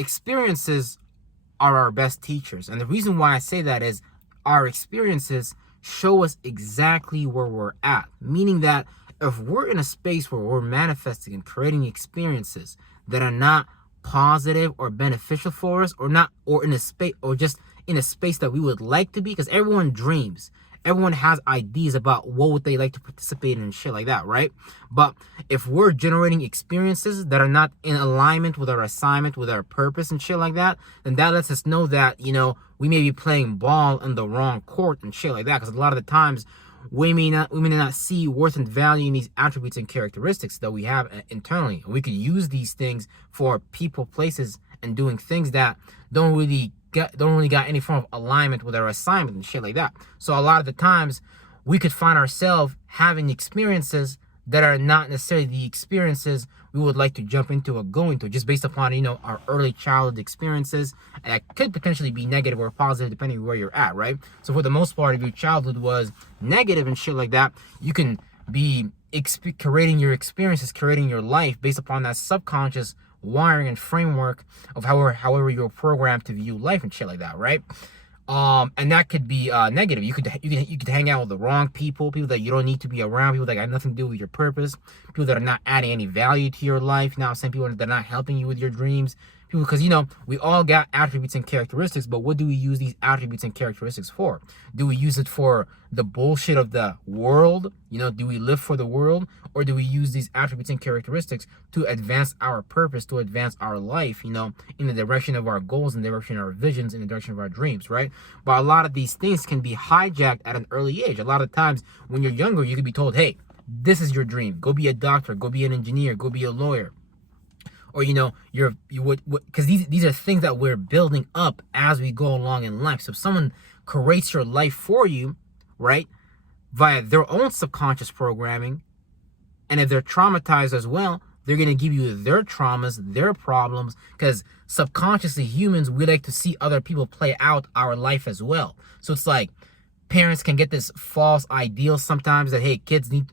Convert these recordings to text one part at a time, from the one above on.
experiences are our best teachers. And the reason why I say that is our experiences show us exactly where we're at. Meaning that if we're in a space where we're manifesting and creating experiences that are not positive or beneficial for us, or not, or in a space, or just in a space that we would like to be, because everyone dreams. Everyone has ideas about what would they like to participate in and shit like that, right? But if we're generating experiences that are not in alignment with our assignment, with our purpose and shit like that, then that lets us know that, we may be playing ball in the wrong court and shit like that. Because a lot of the times we may not see worth and value in these attributes and characteristics that we have internally. And we could use these things for people, places, and doing things that don't really got any form of alignment with our assignment and shit like that. So a lot of the times we could find ourselves having experiences that are not necessarily the experiences we would like to jump into or go into, just based upon our early childhood experiences. And that could potentially be negative or positive depending on where you're at, right? So for the most part, if your childhood was negative and shit like that, you can be creating your experiences, creating your life based upon that subconscious wiring and framework of however you're programmed to view life and shit like that, right? And that could be negative. You could hang out with the wrong people that you don't need to be around, people that got nothing to do with your purpose, people that are not adding any value to your life. Now, some people that are not helping you with your dreams. People, because we all got attributes and characteristics, but what do we use these attributes and characteristics for? Do we use it for the bullshit of the world? Do we live for the world? Or do we use these attributes and characteristics to advance our purpose, to advance our life, in the direction of our goals, in the direction of our visions, in the direction of our dreams, right? But a lot of these things can be hijacked at an early age. A lot of times when you're younger, you could be told, hey, this is your dream. Go be a doctor, go be an engineer, go be a lawyer. Or you would, because these are things that we're building up as we go along in life. So if someone creates your life for you, right, via their own subconscious programming, and if they're traumatized as well, they're going to give you their traumas, their problems, because subconsciously humans, we like to see other people play out our life as well. So it's like parents can get this false ideal sometimes that, hey,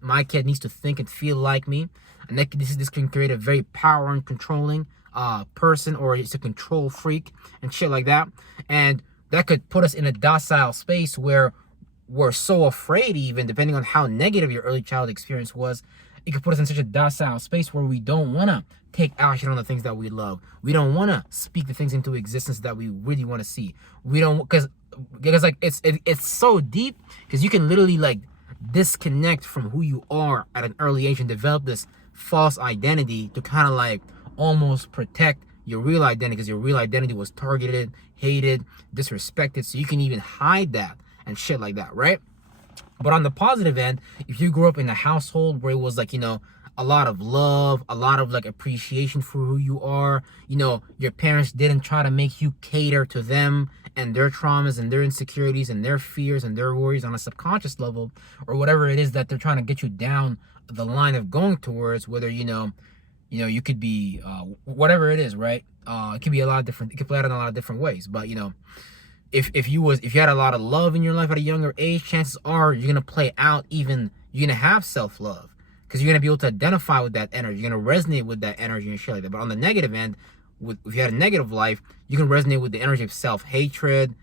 my kid needs to think and feel like me. And this can create a very power and controlling person, or it's a control freak and shit like that. And that could put us in a docile space where we're so afraid, even depending on how negative your early childhood experience was. It could put us in such a docile space where we don't want to take action on the things that we love. We don't want to speak the things into existence that we really want to see. We don't, because like it's so deep, because you can literally like disconnect from who you are at an early age and develop this false identity to kind of like almost protect your real identity, because your real identity was targeted, hated, disrespected. So you can even hide that and shit like that, right? But on the positive end, if you grew up in a household where it was like, a lot of love, a lot of like appreciation for who you are, your parents didn't try to make you cater to them and their traumas and their insecurities and their fears and their worries on a subconscious level, or whatever it is that they're trying to get you down the line of going towards, whether you could be whatever it is, right? It could be it could play out in a lot of different ways. But if you had a lot of love in your life at a younger age, chances are you're gonna play out, you're gonna have self-love, because you're gonna be able to identify with that energy, you're gonna resonate with that energy and shit like that. But on the negative end, if you had a negative life, you can resonate with the energy of self-hatred,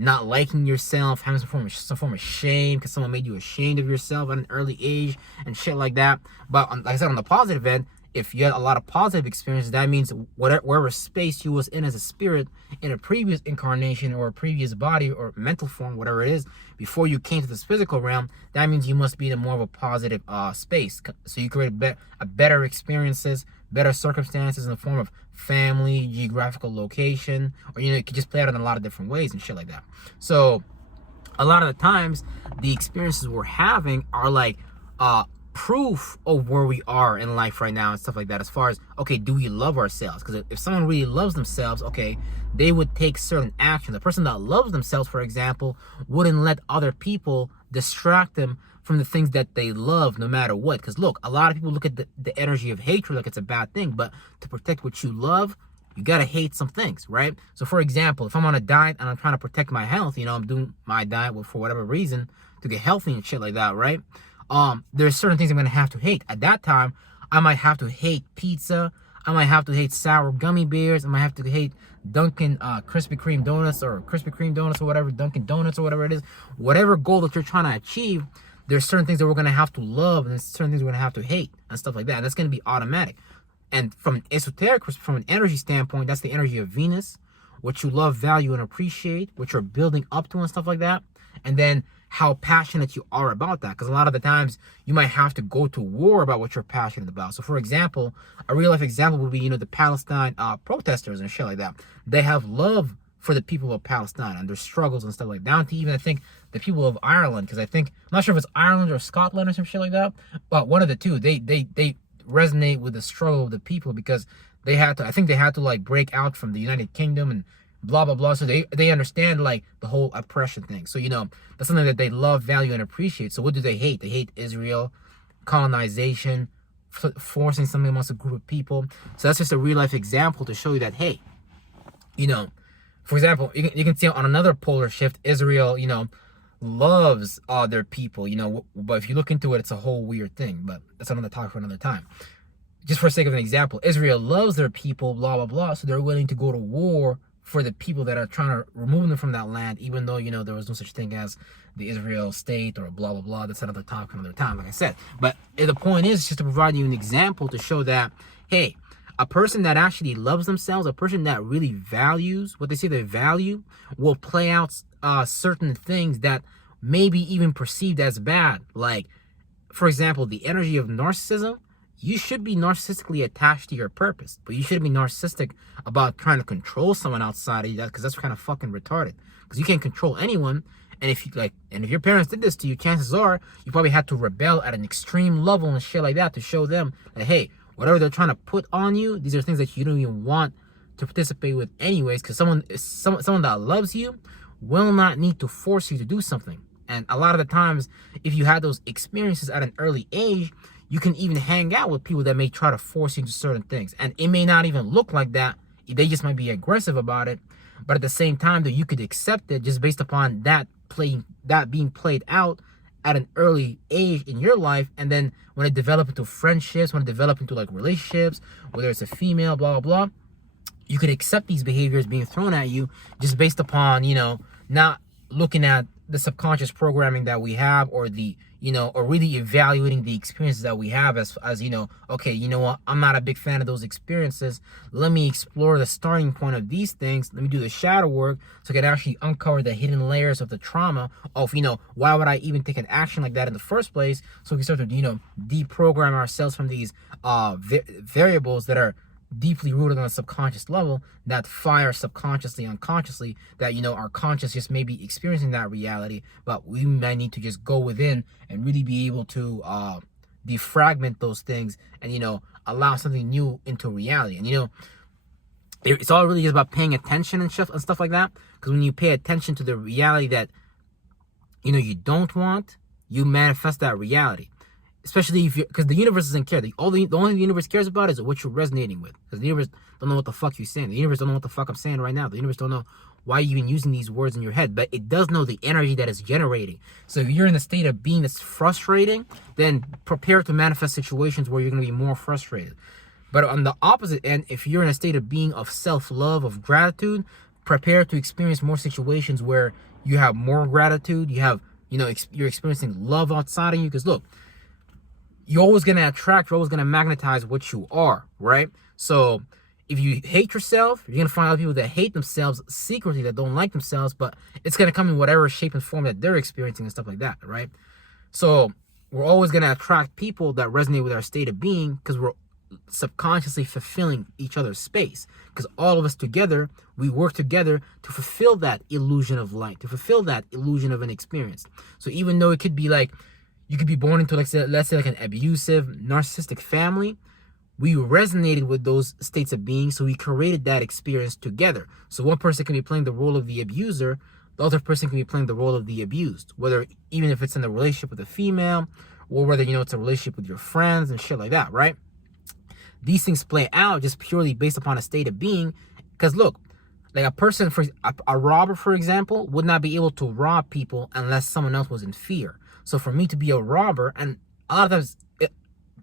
not liking yourself, having some form of shame because someone made you ashamed of yourself at an early age and shit like that. But like I said, on the positive end, if you had a lot of positive experiences, that means wherever space you was in as a spirit in a previous incarnation or a previous body or mental form, whatever it is, before you came to this physical realm, that means you must be in more of a positive space. So you create a better experiences, better circumstances in the form of family, geographical location, or it could just play out in a lot of different ways and shit like that. So a lot of the times the experiences we're having are like proof of where we are in life right now and stuff like that, as far as, okay, do we love ourselves? Because if someone really loves themselves, okay, they would take certain action. The person that loves themselves, for example, wouldn't let other people distract them from the things that they love, no matter what. Because look, a lot of people look at the energy of hatred like it's a bad thing, but to protect what you love, you gotta hate some things, right? So for example, if I'm on a diet and I'm trying to protect my health, I'm doing my diet for whatever reason to get healthy and shit like that, right? There's certain things I'm gonna have to hate. At that time, I might have to hate pizza. I might have to hate sour gummy bears. I might have to hate Dunkin' Krispy Kreme donuts or Krispy Kreme donuts or whatever, Dunkin' Donuts or whatever it is. Whatever goal that you're trying to achieve, there's certain things that we're gonna have to love and there's certain things we're gonna have to hate and stuff like that. And that's gonna be automatic. And from an esoteric, from an energy standpoint, that's the energy of Venus, what you love, value, and appreciate, what you're building up to and stuff like that. And then how passionate you are about that. Because a lot of the times you might have to go to war about what you're passionate about. So for example, a real life example would be, the Palestine protesters and shit like that. They have love for the people of Palestine and their struggles and stuff like that. Down to even, I think, the people of Ireland. Because I'm not sure if it's Ireland or Scotland or some shit like that. But one of the two, they resonate with the struggle of the people because they had to like break out from the United Kingdom and blah blah blah. So they understand like the whole oppression thing. So that's something that they love, value, and appreciate. So what do they hate? They hate Israel, colonization, forcing something amongst a group of people. So that's just a real life example to show you that, hey, for example, you can see on another polar shift, Israel, loves their people, but if you look into it, it's a whole weird thing. But that's another talk for another time. Just for the sake of an example, Israel loves their people, blah blah blah. So they're willing to go to war for the people that are trying to remove them from that land, even though, there was no such thing as the Israel state or blah, blah, blah. That's another talk for another time, like I said. But the point is just to provide you an example to show that, hey, a person that actually loves themselves, a person that really values what they say they value, will play out certain things that may be even perceived as bad. Like, for example, the energy of narcissism. You should be narcissistically attached to your purpose, but you shouldn't be narcissistic about trying to control someone outside of you, because that's kind of fucking retarded. Because you can't control anyone, and if your parents did this to you, chances are you probably had to rebel at an extreme level and shit like that to show them that, hey, whatever they're trying to put on you, these are things that you don't even want to participate with anyways. Because someone that loves you will not need to force you to do something. And a lot of the times, if you had those experiences at an early age, you can even hang out with people that may try to force you into certain things. And it may not even look like that. They just might be aggressive about it. But at the same time, that you could accept it just based upon that being played out at an early age in your life. And then when it develops into friendships, when it develops into like relationships, whether it's a female, blah, blah, blah, you could accept these behaviors being thrown at you just based upon, not looking at the subconscious programming that we have, or or really evaluating the experiences that we have as okay, what, I'm not a big fan of those experiences. Let me explore the starting point of these things. Let me do the shadow work so I can actually uncover the hidden layers of the trauma of, why would I even take an action like that in the first place? So we can start to, deprogram ourselves from these variables that are deeply rooted on a subconscious level that fire subconsciously, unconsciously, that our conscious just may be experiencing that reality, but we might need to just go within and really be able to defragment those things and allow something new into reality. And it's all really just about paying attention and stuff like that, because when you pay attention to the reality that you don't want, you manifest that reality. Especially because the universe doesn't care. The only thing the universe cares about is what you're resonating with. Because the universe don't know what the fuck you're saying. The universe don't know what the fuck I'm saying right now. The universe don't know why you're even using these words in your head. But it does know the energy that is generating. So if you're in a state of being that's frustrating, then prepare to manifest situations where you're going to be more frustrated. But on the opposite end, if you're in a state of being of self-love, of gratitude, prepare to experience more situations where you have more gratitude. You have, you're experiencing love outside of you. Because look, you're always going to attract, you're always going to magnetize what you are, right? So if you hate yourself, you're going to find other people that hate themselves secretly, that don't like themselves, but it's going to come in whatever shape and form that they're experiencing and stuff like that, right? So we're always going to attract people that resonate with our state of being, because we're subconsciously fulfilling each other's space. Because all of us together, we work together to fulfill that illusion of light, to fulfill that illusion of an experience. So even though it could be like, you could be born into, let's say like an abusive, narcissistic family. We resonated with those states of being, so we created that experience together. So one person can be playing the role of the abuser, the other person can be playing the role of the abused. Whether, even if it's in a relationship with a female, or whether, it's a relationship with your friends and shit like that, right? These things play out just purely based upon a state of being. Because look, like a person, a robber, for example, would not be able to rob people unless someone else was in fear. So for me to be a robber, and a lot of times,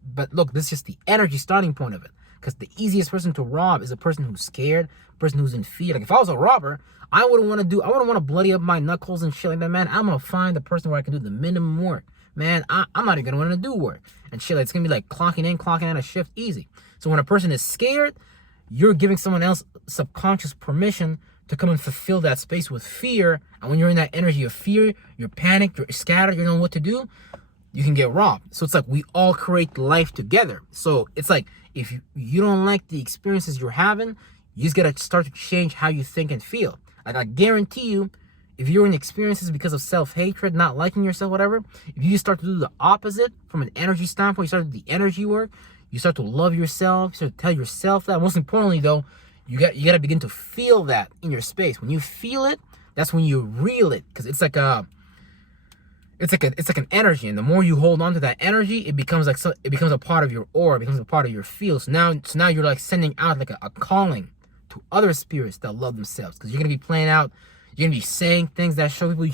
but look, this is just the energy starting point of it. Because the easiest person to rob is a person who's scared, person who's in fear. Like if I was a robber, I wouldn't want to bloody up my knuckles and shit like that, man. I'm gonna find the person where I can do the minimum work. Man, I'm not even gonna want to do work. And shit, like, it's gonna be like clocking in, clocking out a shift easy. So when a person is scared, you're giving someone else subconscious permission to come and fulfill that space with fear. And when you're in that energy of fear, you're panicked, you're scattered, you don't know what to do, you can get robbed. So it's like we all create life together. So it's like if you don't like the experiences you're having, you just gotta start to change how you think and feel. Like I guarantee you, if you're in experiences because of self-hatred, not liking yourself, whatever, if you start to do the opposite from an energy standpoint, you start to do the energy work, you start to love yourself, you start to tell yourself that. Most importantly though, you got to begin to feel that in your space. When you feel it, that's when you reel it, because it's like an energy, and the more you hold on to that energy, it becomes a part of your aura, it becomes a part of your field. So now you're like sending out like a calling to other spirits that love themselves, because you're gonna be playing out. You're gonna be saying things that show people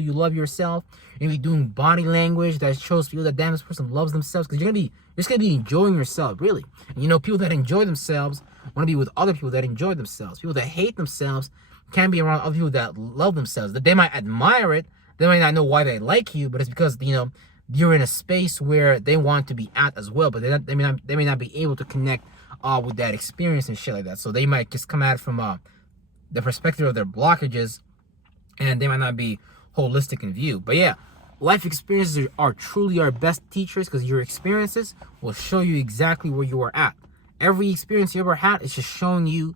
you love yourself. You're gonna be doing body language that shows people that damn, this person loves themselves. Because you're just gonna be enjoying yourself, really. And you know, people that enjoy themselves want to be with other people that enjoy themselves. People that hate themselves can't be around other people that love themselves. That they might admire it, they might not know why they like you, but it's because you're in a space where they want to be at as well. But they may not be able to connect with that experience and shit like that. So they might just come at it from the perspective of their blockages, and they might not be holistic in view. But yeah, life experiences are truly our best teachers, because your experiences will show you exactly where you are at. Every experience you ever had is just showing you,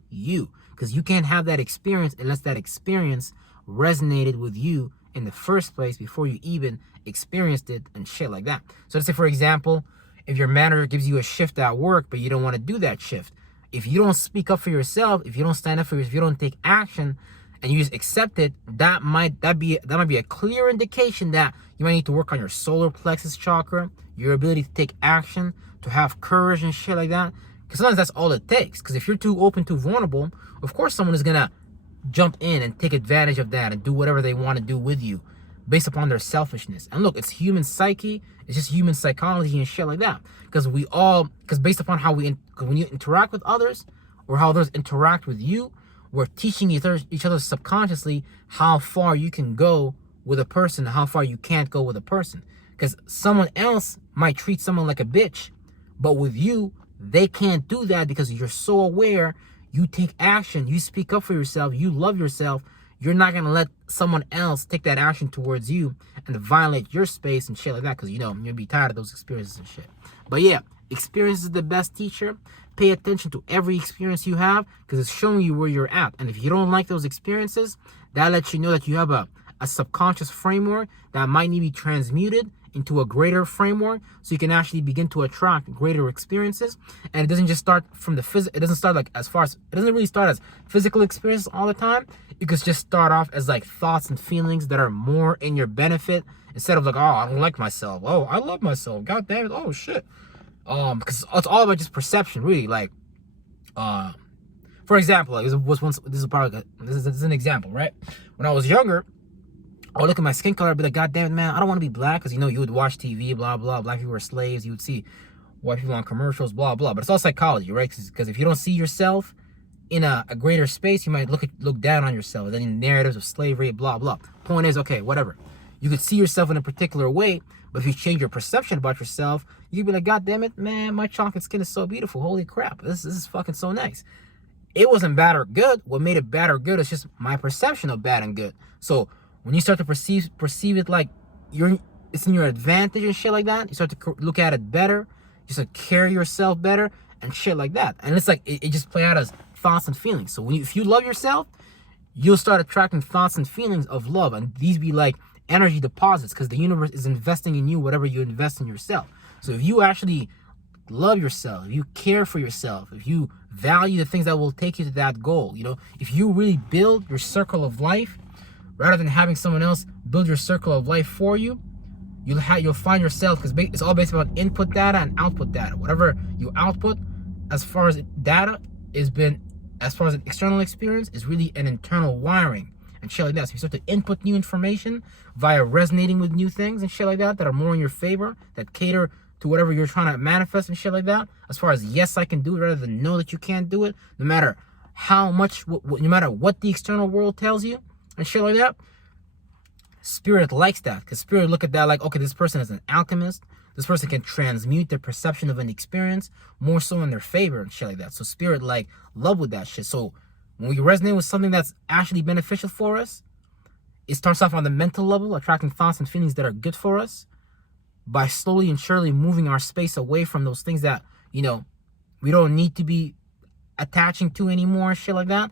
because you can't have that experience unless that experience resonated with you in the first place before you even experienced it and shit like that. So let's say, for example, if your manager gives you a shift at work, but you don't want to do that shift, if you don't speak up for yourself, if you don't stand up for yourself, if you don't take action, and you just accept it, that might be a clear indication that you might need to work on your solar plexus chakra, your ability to take action, to have courage and shit like that. Because sometimes that's all it takes. Because if you're too open, too vulnerable, of course someone is gonna jump in and take advantage of that and do whatever they want to do with you, based upon their selfishness. And look, it's human psyche, it's just human psychology and shit like that. Because based upon how when you interact with others, or how others interact with you, we're teaching each other subconsciously how far you can go with a person and how far you can't go with a person. Because someone else might treat someone like a bitch, but with you, they can't do that, because you're so aware, you take action, you speak up for yourself, you love yourself. You're not going to let someone else take that action towards you and violate your space and shit like that, because, you're going to be tired of those experiences and shit. But yeah, experience is the best teacher. Pay attention to every experience you have, because it's showing you where you're at. And if you don't like those experiences, that lets you know that you have a subconscious framework that might need to be transmuted into a greater framework, so you can actually begin to attract greater experiences. And it doesn't just start from the physical. It doesn't start like it doesn't really start as physical experiences all the time. It could just start off as like thoughts and feelings that are more in your benefit, instead of like, oh, I don't like myself, oh, I love myself, god damn it, oh shit. Because it's all about just perception, really. Like, for example, like this is an example, right? When I was younger, I would look at my skin color and be like, god damn it, man, I don't want to be black. Because, you would watch TV, blah, blah, black people were slaves. You would see white people on commercials, blah, blah. But it's all psychology, right? Because if you don't see yourself in a greater space, you might look down on yourself. And then in narratives of slavery, blah, blah. Point is, okay, whatever. You could see yourself in a particular way, but if you change your perception about yourself, you'd be like, god damn it, man, my chocolate skin is so beautiful. Holy crap, this is fucking so nice. It wasn't bad or good. What made it bad or good is just my perception of bad and good. So when you start to perceive it like it's in your advantage and shit like that, you start to look at it better, you start to carry yourself better and shit like that. And it's like it just play out as thoughts and feelings. So if you love yourself, you'll start attracting thoughts and feelings of love, and these be like energy deposits, because the universe is investing in you whatever you invest in yourself. So if you actually love yourself, if you care for yourself, if you value the things that will take you to that goal, if you really build your circle of life rather than having someone else build your circle of life for you, you'll find yourself, because it's all based about input data and output data. Whatever you output as far as data as far as an external experience, is really an internal wiring and shit like that. So you start to input new information via resonating with new things and shit like that are more in your favor, that cater to whatever you're trying to manifest and shit like that. As far as yes, I can do it, rather than no, that you can't do it, no matter how much, no matter what the external world tells you and shit like that. Spirit likes that, because spirit look at that like, okay, this person is an alchemist. This person can transmute their perception of an experience more so in their favor and shit like that. So spirit like love with that shit. So when we resonate with something that's actually beneficial for us, it starts off on the mental level, attracting thoughts and feelings that are good for us, by slowly and surely moving our space away from those things that, you know, we don't need to be attaching to anymore, shit like that.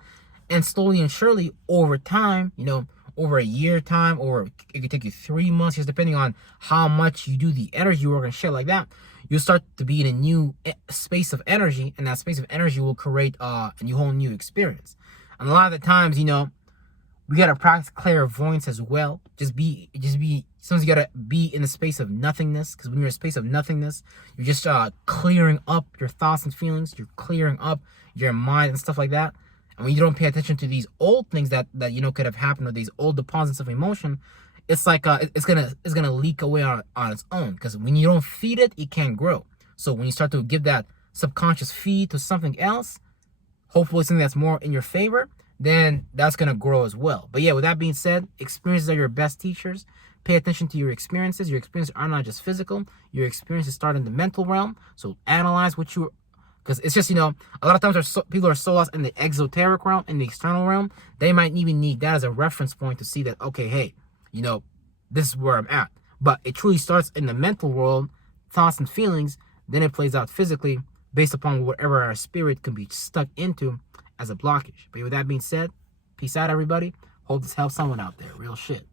And slowly and surely over time, you know, over a year time, or it could take you 3 months, just depending on how much you do the energy work and shit like that, you'll start to be in a new space of energy, and that space of energy will create a whole new experience. And a lot of the times, you know, we gotta practice clairvoyance as well. Sometimes you gotta be in the space of nothingness, because when you're in a space of nothingness, you're just clearing up your thoughts and feelings, you're clearing up your mind and stuff like that. And when you don't pay attention to these old things that you know could have happened, or these old deposits of emotion, it's like it's gonna leak away on its own. Because when you don't feed it, it can't grow. So when you start to give that subconscious feed to something else, hopefully something that's more in your favor, then that's gonna grow as well. But yeah, with that being said, experiences are your best teachers. Pay attention to your experiences. Your experiences are not just physical. Your experiences start in the mental realm. So analyze what you, because it's just, you know, a lot of times people are so lost in the exoteric realm, in the external realm, they might even need that as a reference point to see that, okay, hey, you know, this is where I'm at. But it truly starts in the mental world, thoughts and feelings, then it plays out physically based upon whatever our spirit can be stuck into as a blockage. But with that being said, peace out, everybody. Hope this helps someone out there. Real shit.